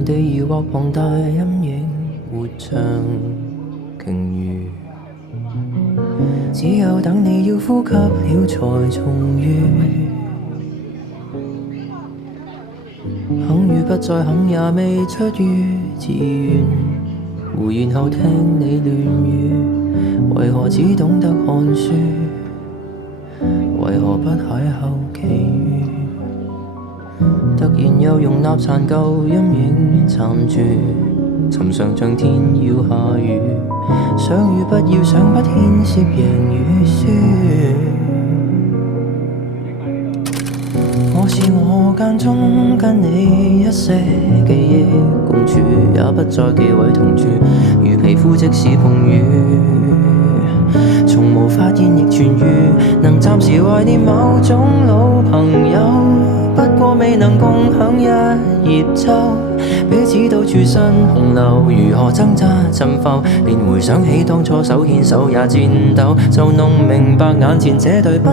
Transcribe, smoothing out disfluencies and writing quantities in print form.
原地疑惑龐大陰影，活像鯨魚。只有等你要呼吸了才重遇，肯與不再肯也未出於自願。胡言後聽你亂語，為何只懂得看書？為何不邂逅奇遇？突然又容納殘舊陰影暫住，尋常像天要下雨，想與不要想不牽涉贏與輸。我是我間中跟你一些記憶共處，也不再忌諱同住，如皮膚即使碰雨，從無發現亦痊愈，能暫時懷念某種老朋友，不過未能共享一葉舟，彼此到處新洪流，如何掙扎沉浮，連回想起當初手牽手也顫抖，就弄明白眼前這對不